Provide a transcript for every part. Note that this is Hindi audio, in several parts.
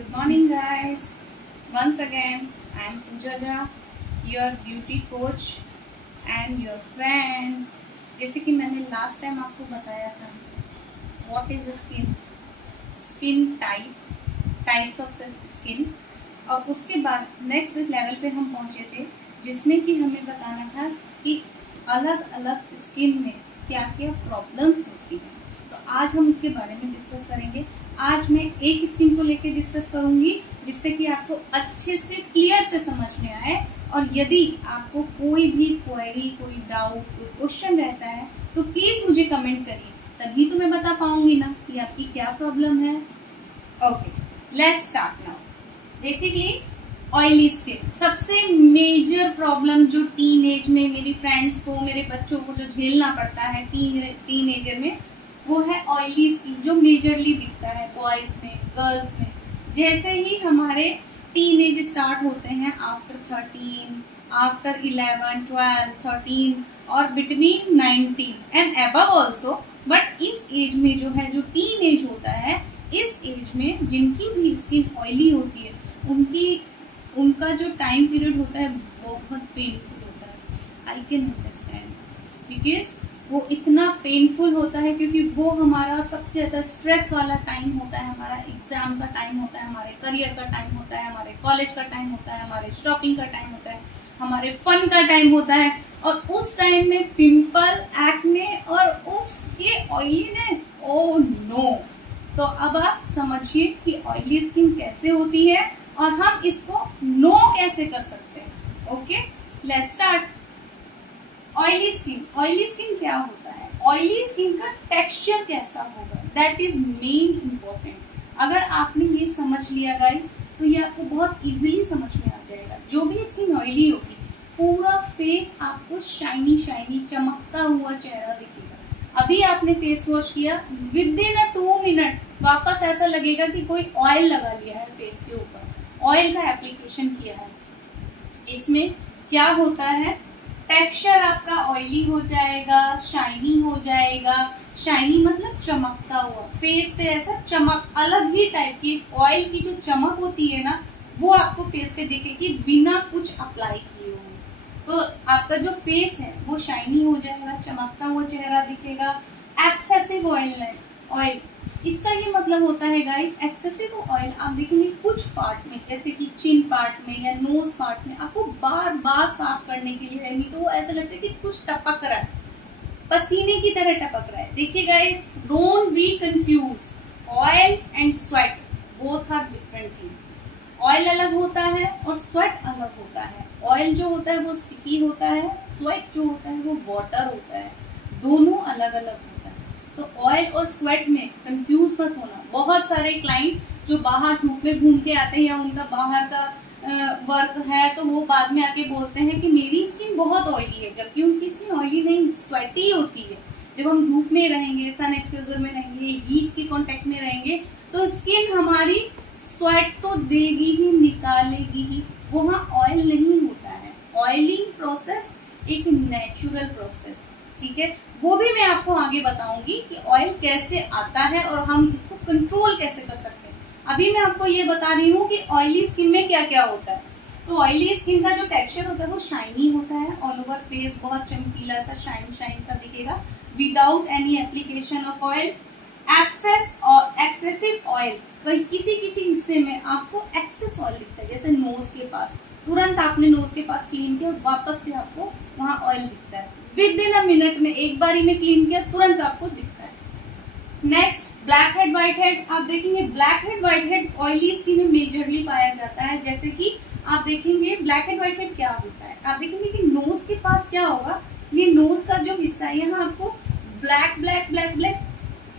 Good morning, guys. Once again, I am Pooja Jha, your beauty coach and your friend. जैसे कि मैंने लास्ट टाइम आपको बताया था, what is skin, skin types of skin, और उसके बाद नेक्स्ट लेवल पे हम पहुंचे थे जिसमें कि हमें बताना था कि अलग अलग स्किन में क्या क्या प्रॉब्लम्स होती हैं। तो आज हम इसके बारे में डिस्कस करेंगे। आज मैं एक स्किन को लेकर डिस्कस करूंगी जिससे कि आपको अच्छे से क्लियर से समझ में आए, और यदि आपको कोई भी क्वेरी, कोई डाउट, कोई क्वेश्चन रहता है तो प्लीज़ मुझे कमेंट करिए, तभी तो मैं बता पाऊंगी ना कि आपकी क्या प्रॉब्लम है। Okay, let's start now. Basically oily skin सबसे मेजर प्रॉब्लम जो टीन एज में मेरी फ्रेंड्स को, मेरे बच्चों को जो झेलना पड़ता है टीन एजर में, वो है ऑयली स्किन, जो मेजरली दिखता है बॉयज में, गर्ल्स में। जैसे ही हमारे टीन एज स्टार्ट होते हैं आफ्टर 13, आफ्टर 11, 12, 13 और between 19 and above also, but इस एज में जो है, जो टीन एज होता है, इस एज में जिनकी भी स्किन ऑयली होती है उनका जो टाइम पीरियड होता है बहुत पेनफुल होता है। आई कैन अंडरस्टैंड, बिकॉज वो इतना पेनफुल होता है क्योंकि वो हमारा सबसे ज़्यादा स्ट्रेस वाला टाइम होता है, हमारा एग्जाम का टाइम होता है, हमारे करियर का टाइम होता है, हमारे कॉलेज का टाइम होता है, हमारे शॉपिंग का टाइम होता है, हमारे फन का टाइम होता है, और उस टाइम में पिंपल, एक्ने और उफ, ये ऑयलीनेस, ओ नो। तो अब आप समझिए कि ऑयली स्किन कैसे होती है और हम इसको नो कैसे कर सकते हैं। Okay, let's start. Oily skin क्या होता है? ऑयली स्किन का टेक्सचर कैसा होगा, दैट इज मेन इम्पोर्टेंट। अगर आपने ये समझ लिया गाइस, तो ये आपको बहुत इजीली समझ में आ जाएगा। जो भी स्किन ऑयली होगी, पूरा फेस आपको शाइनी शाइनी, चमकता हुआ चेहरा दिखेगा। अभी आपने फेस वॉश किया, विद इन 2 मिनट वापस ऐसा लगेगा कि कोई ऑयल लगा लिया है फेस के ऊपर, ऑयल का एप्लीकेशन किया है। इसमें क्या होता है, टेक्सचर आपका ऑयली हो जाएगा, शाइनी हो जाएगा। शाइनी मतलब चमकता हुआ, फेस पे ऐसा चमक, अलग ही टाइप की ऑयल की जो चमक होती है ना, वो आपको फेस पे दिखेगी बिना कुछ अप्लाई किए हुए। तो आपका जो फेस है वो शाइनी हो जाएगा, चमकता हुआ चेहरा दिखेगा। एक्सेसिव ऑयल, इसका ये मतलब होता है गाइस, एक्सेसिव ऑयल आप देखेंगे कुछ पार्ट में, जैसे कि चिन पार्ट में या नोज पार्ट में, आपको बार बार साफ करने के लिए नहीं, तो वो ऐसा लगता है कि कुछ टपक रहा है, पसीने की तरह टपक रहा है। देखिए guys, don't be confuse, oil and sweat both are different thing. Oil अलग होता है और स्वेट अलग होता है। ऑयल जो होता है वो स्टिकी होता है, स्वेट जो होता है वो वाटर होता है, दोनों अलग अलग होता है। तो ऑयल और स्वेट में कंफ्यूज मत होना। बहुत सारे क्लाइंट जो बाहर धूप में घूम के आते हैं या उनका बाहर का वर्क है, तो वो बाद में आके बोलते हैं कि मेरी स्किन बहुत ऑयली है, जबकि उनकी स्किन ऑयली नहीं, स्वेटी होती है। जब हम धूप में रहेंगे, सन एक्सपोजर में रहेंगे, हीट के कांटेक्ट में रहेंगे, तो स्किन हमारी स्वेट तो देगी ही, निकालेगी ही, वहाँ ऑयल नहीं होता है। ऑयलिंग प्रोसेस एक नेचुरल प्रोसेस, ठीक है, वो भी मैं आपको आगे बताऊंगी कि ऑयल कैसे आता है और हम इसको कंट्रोल कैसे कर सकते हैं। अभी मैं आपको ये बता रही हूँ कि ऑयली स्किन में क्या क्या होता है। तो ऑयली स्किन का जो टेक्सचर होता है वो शाइनी होता है, ऑल ओवर फेस बहुत चमकीला सा, शाइन शाइन सा दिखेगा, without any application of oil. Excess और एक्सेसिव ऑयल, वही किसी किसी हिस्से में आपको एक्सेस ऑयल दिखता है, जैसे नोज के पास, तुरंत आपने नोज के पास क्लीन किया, वापस से आपको वहाँ ऑयल दिखता है, विद इन अ मिनट में, एक बारी में क्लीन किया तुरंत आपको दिखता है। Next, black head, white head. आप देखेंगे black head, white head oily skin में मेजरली पाया जाता है। जैसे कि आप देखेंगे ब्लैक हेड, व्हाइट हेड क्या होता है, आप देखेंगे कि नोज के पास क्या होगा, ये नोज का जो हिस्सा है, यहाँ आपको black black black black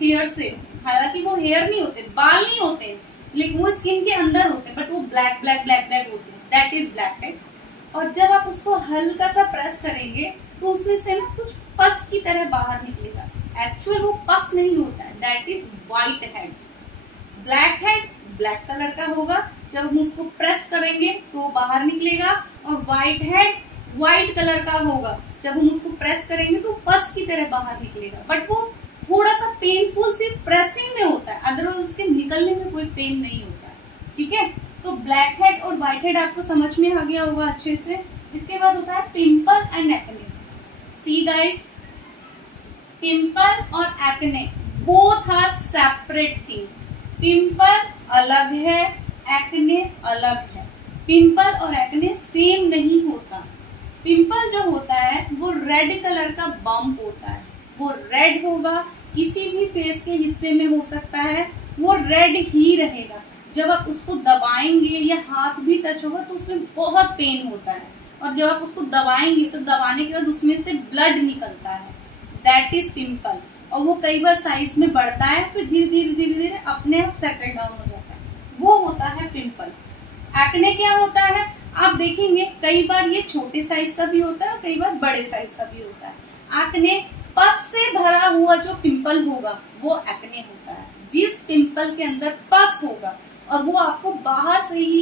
hair से, हालांकि वो हेयर नहीं होते, बाल नहीं होते, लेकिन वो स्किन के अंदर होते हैं, बट वो ब्लैक ब्लैक ब्लैक ब्लैक होते हैं, दैट इज ब्लैक हेड। और जब आप उसको हल्का सा प्रेस करेंगे तो उसमें से ना कुछ पस की तरह बाहर निकलेगा, एक्चुअल वो पस नहीं होता है, that is white head. Black head black colour का होगा, जब हम उसको प्रेस करेंगे तो बाहर निकलेगा, और व्हाइट हेड व्हाइट कलर का होगा, जब हम उसको प्रेस करेंगे तो पस की तरह बाहर निकलेगा, बट वो थोड़ा सा पेनफुल सिर्फ प्रेसिंग में होता है, अदरवाइज उसके निकलने में कोई पेन नहीं होता है। ठीक है, तो ब्लैक हेड और व्हाइट हेड आपको समझ में आ गया होगा अच्छे से। इसके बाद होता है pimple and acne. See guys, pimple और acne both are separate thing. Pimple अलग है, एक्ने अलग है। पिंपल और एक्ने सेम नहीं होता। पिंपल जो होता है वो रेड कलर का बम्प होता है, वो रेड होगा, किसी भी फेस के हिस्से में हो सकता है, वो रेड ही रहेगा। जब आप उसको दबाएंगे या हाथ भी टच होगा तो उसमें बहुत पेन होता है, और जब आप उसको दबाएंगे तो दबाने के बाद उसमें से ब्लड निकलता है, दैट इज पिंपल। और वो कई बार साइज में बढ़ता है, फिर धीरे धीरे धीरे धीरे अपने आप सेटल डाउन हो जाता है, वो होता है पिंपल। एक्ने क्या होता है, आप देखेंगे कई बार ये छोटे साइज का भी होता है और कई बार बड़े साइज का भी होता है। एक्ने पस से भरा हुआ जो पिंपल होगा वो एक्ने होता है। जिस पिंपल के अंदर पस होगा और वो आपको बाहर से ही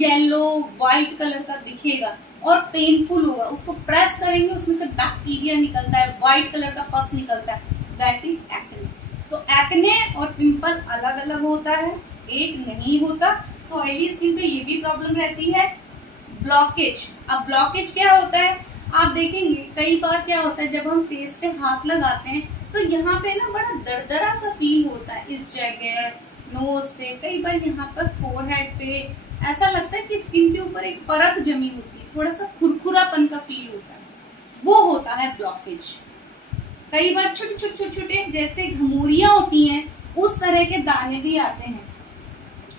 येलो व्हाइट कलर का दिखेगा और पेनफुल होगा, उसको प्रेस करेंगे उसमें से बैक्टीरिया निकलता है, व्हाइट कलर का पस निकलता है, दैट इज एक्ने। तो एक्ने और पिंपल अलग अलग होता है, एक नहीं होता। तो ऑयली स्किन पे ये भी प्रॉब्लम रहती है। ब्लॉकेज, अब ब्लॉकेज क्या होता है, आप देखेंगे कई बार क्या होता है जब हम फेस पे हाथ लगाते हैं तो यहाँ पे ना बड़ा दरदरा सा फील होता है, इस जगह नोज पे, कई बार यहाँ पर फोरहेड पे, ऐसा लगता है कि स्किन के ऊपर एक परत जमी होती है, थोड़ा सा खुरखुरापन का फील होता है, वो होता है ब्लॉकेज। कई बार छोटे छोटे छोटे छोटे जैसे घमूरियां होती हैं उस तरह के दाने भी आते हैं,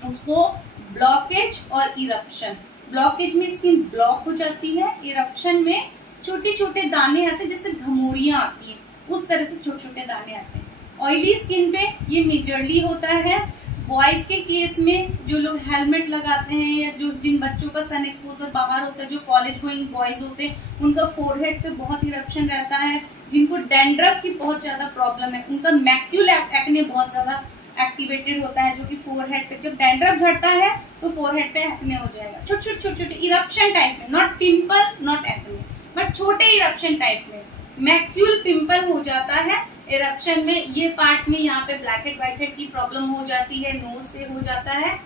उसको ब्लॉकेज और इरप्शन। ब्लॉकेज में स्किन ब्लॉक हो जाती है, इरप्शन में छोटे छोटे दाने आते हैं, जैसे घमूरियां आती हैं उस तरह से छोटे छोटे दाने आते हैं। ऑयली स्किन पे ये मेजरली होता है। बॉयज के केस में जो लोग हेलमेट लगाते हैं या जो जिन बच्चों का सन एक्सपोजर बाहर होता है, जो कॉलेज गोइंग बॉयज होते हैं, उनका फोरहेड पे बहुत इरप्शन रहता है। जिनको डैंड्रफ की बहुत ज्यादा प्रॉब्लम है उनका मैक्यूल एक्ने बहुत ज्यादा एक्टिवेटेड होता है, जो कि फोरहेड पे, जब डैंड्रफ झड़ता है तो फोरहेड पे एक्ने हो जाएगा, छोटे छोटे छोटे छोटे इरप्शन टाइप में, not pimple not acne but छोटे इरप्शन टाइप में मैक्यूल पिंपल हो जाता है। इरप्शन में ये पार्ट में यहाँ पे ब्लैक हेड व्हाइट हेड की प्रॉब्लम हो जाती है, नोज पे हो जाता है,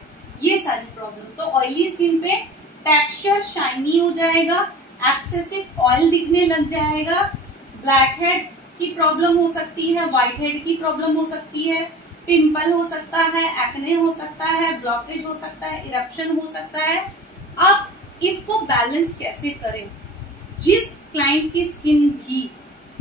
ये सारी प्रॉब्लम। तो ऑयली स्किन पे टेक्सचर शाइनी हो जाएगा, एक्सेसिव ऑयल दिखने लग जाएगा, ब्लैक हेड की प्रॉब्लम हो सकती है, व्हाइट हेड की प्रॉब्लम हो सकती है, पिंपल हो सकता है, एक्ने हो सकता है, ब्लॉकेज हो सकता है, इरप्शन हो सकता है। अब इसको बैलेंस कैसे करें? जिस क्लाइंट की स्किन भी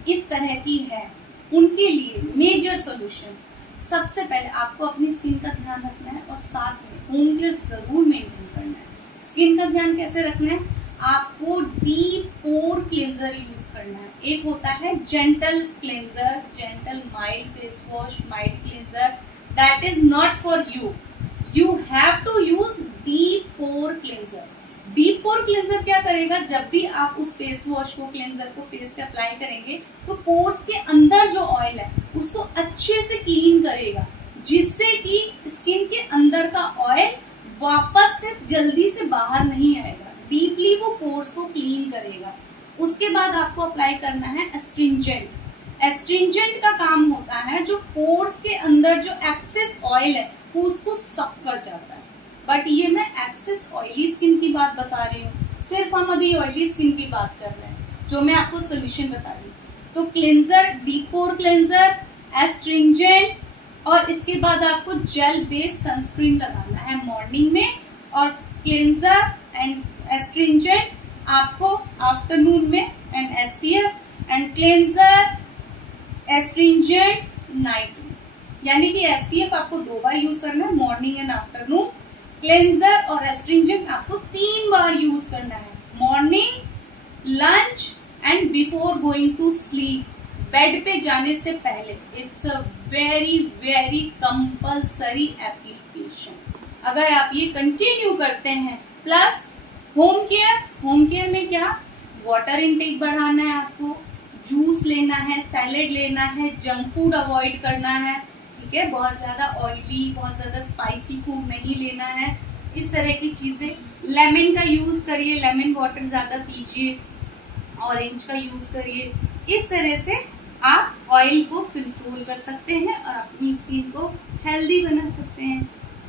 इस तरह की है उनके लिए मेजर सॉल्यूशन, सबसे पहले आपको अपनी स्किन का ध्यान रखना है और साथ में होम केयर जरूर मेंटेन करना है। स्किन का ध्यान कैसे रखना है? आपको डीप पोर क्लेंजर यूज करना है। एक होता है gentle cleanser, gentle mild face wash, mild cleanser, that is not for you. You have to use deep pore cleanser. Deep pore cleanser क्या करेगा, जब भी आप उस फेस वॉश को, क्लेंजर को फेस पे अप्लाई करेंगे तो पोर्स के अंदर जो ऑयल है उसको अच्छे से क्लीन करेगा, जिससे कि स्किन के अंदर का ऑयल वापस से जल्दी से बाहर नहीं आएगा, डीपली वो पोर्स को क्लीन करेगा। उसके बाद आपको अप्लाई करना है एस्ट्रिंजेंट। एस्ट्रिंजेंट का काम होता है जो पोर्स के अंदर जो एक्सेस ऑयल है वो उसको सक कर जाता है। बट ये मैं एक्सेस ऑयली स्किन की बात बता रही हूँ, सिर्फ हम अभी ऑयली स्किन की बात कर रहे हैं, जो मैं आपको सोल्यूशन बता रही हूँ। तो cleanser, deep pore cleanser, astringent, और इसके बाद आपको जेल बेस्ड सनस्क्रीन लगाना है मॉर्निंग में, और क्लेंजर एंड एस्ट्रिंजेंट आपको आफ्टरनून में, and SPF and cleanser astringent night में। यानी कि एसपीएफ आपको 2 बार यूज करना है, मॉर्निंग एंड आफ्टरनून। क्लेंजर और एस्ट्रिंजेंट आपको 3 बार यूज करना है, morning, lunch and before going to sleep, bed पे जाने से पहले। It's a very very compulsory application. अगर आप ये कंटिन्यू करते हैं, plus home care, home care में क्या, वाटर इनटेक बढ़ाना है, आपको जूस लेना है, सैलेड लेना है, जंक फूड अवॉइड करना है, ठीक है, बहुत ज्यादा ऑयली, बहुत ज्यादा स्पाइसी फूड नहीं लेना है, इस तरह की चीजें। लेमन का यूज करिए, लेमन वाटर ज्यादा पीजिए, ऑरेंज का यूज करिए। इस तरह से आप ऑयल को कंट्रोल कर सकते हैं और अपनी स्किन को हेल्दी बना सकते हैं।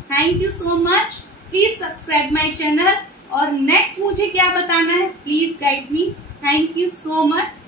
Thank you so much. Please subscribe my channel. और नेक्स्ट मुझे क्या बताना है, please guide me. Thank you so much.